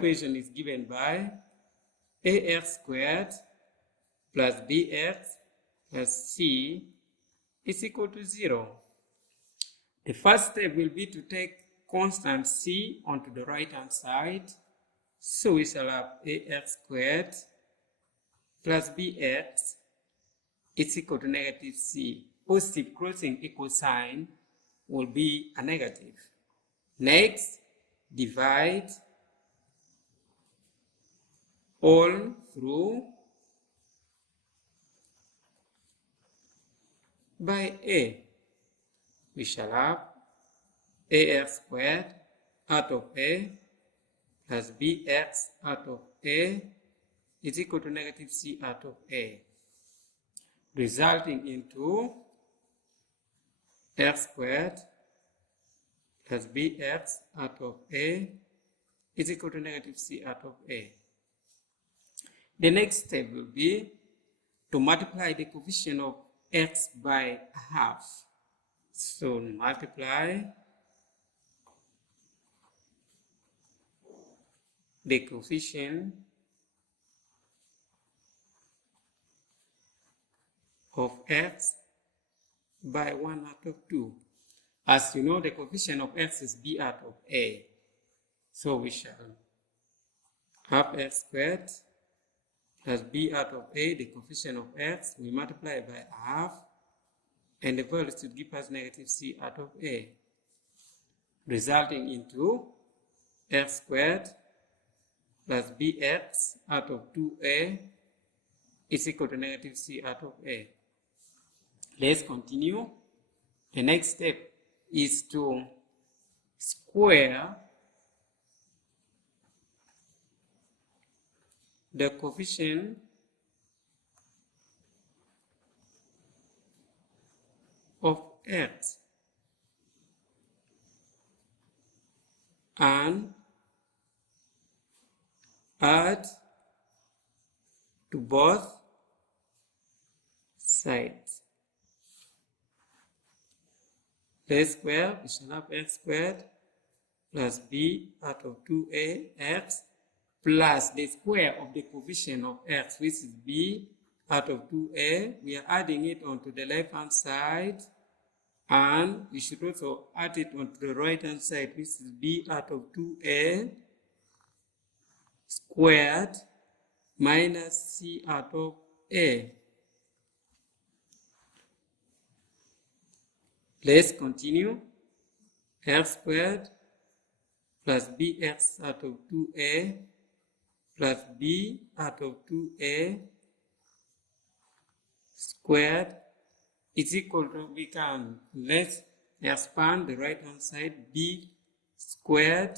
equation is given by ax squared plus bx plus c is equal to 0. The first step will be to take constant c onto the right hand side. So we shall have ax squared plus bx is equal to negative c. Positive crossing equal sign will be a negative. Next, divide all through by a. We shall have ax squared out of a plus bx out of a is equal to negative c out of a, resulting into x squared plus bx out of a is equal to negative c out of a. The next step will be to multiply the coefficient of x by half. So multiply the coefficient of x by 1 out of 2. As you know, the coefficient of x is b out of a. So we shall have x squared plus b out of a, the coefficient of x, we multiply by half, and the value should give us negative c out of a, resulting into x squared plus bx out of 2a is equal to negative c out of a. Let's continue. The next step is to square the coefficient of x and add to both sides. Let's square, we shall have x squared plus b out of 2ax plus the square of the coefficient of x, which is b out of 2a. We are adding it onto the left hand side, and we should also add it onto the right hand side, which is b out of 2a squared minus c out of a. Let's continue. X squared plus bx out of 2a plus b out of 2a squared is equal to, let's expand the right hand side, b squared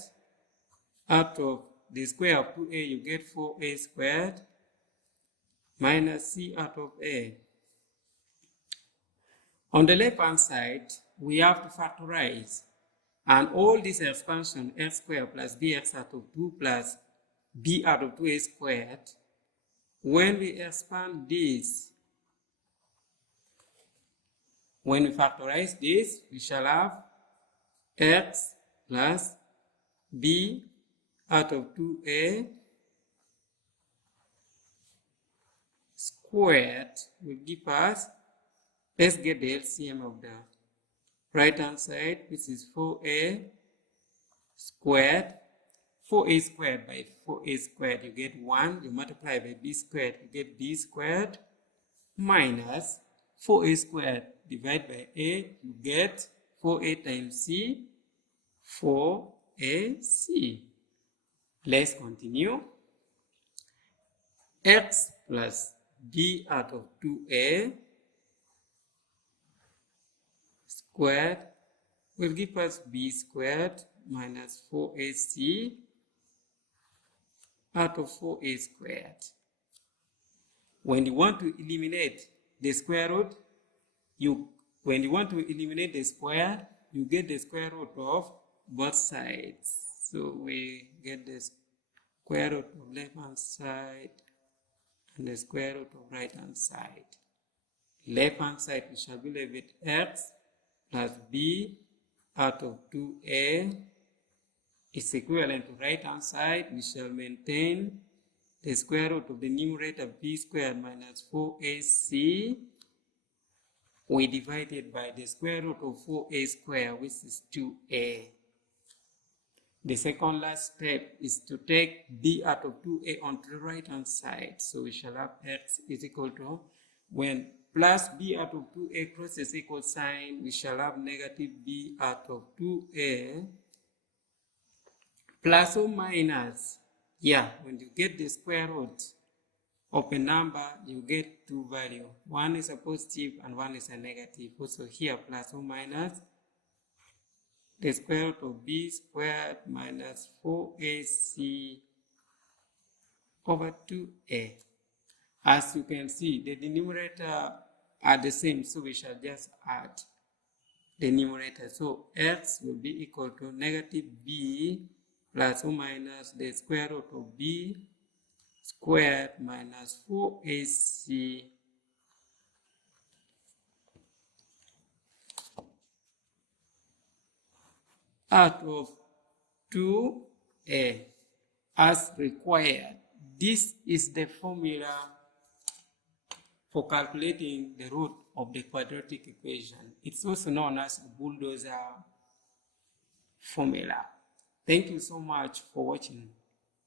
out of the square of 2a, you get 4a squared minus c out of a. On the left hand side, we have to factorize, and all this expansion, x squared plus bx out of 2 plus b out of 2a squared, when we expand this, when we factorize this, we shall have x plus b out of 2a squared will give us, let's get the LCM of the right hand side, which is 4a squared. 4a squared by 4a squared, you get 1. You multiply by b squared, you get b squared minus 4a squared divided by a, you get 4a times c, 4ac. Let's continue. X plus b out of 2a squared will give us b squared minus 4ac out of 4a squared. When you want to eliminate the square root, when you want to eliminate the square, you get the square root of both sides. So we get the square root of left hand side and the square root of right hand side. Left hand side we shall be left with x plus b out of 2a is equivalent to right hand side, we shall maintain the square root of the numerator b squared minus 4ac. We divide it by the square root of 4a squared, which is 2a. The second last step is to take b out of 2a onto the right hand side. So we shall have x is equal to, when plus b out of 2a crosses equal sign, we shall have negative b out of 2a plus or minus. Yeah, when you get the square root of a number, you get two values. One is a positive and one is a negative. Also here, plus or minus the square root of b squared minus 4ac over 2a. As you can see, the denominator are the same, so we shall just add the numerator. So x will be equal to negative b plus or minus the square root of b squared minus 4ac out of 2a as required. This is the formula for calculating the root of the quadratic equation. It's also known as a Bulldozer formula. Thank you so much for watching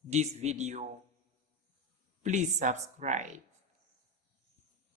this video. Please subscribe.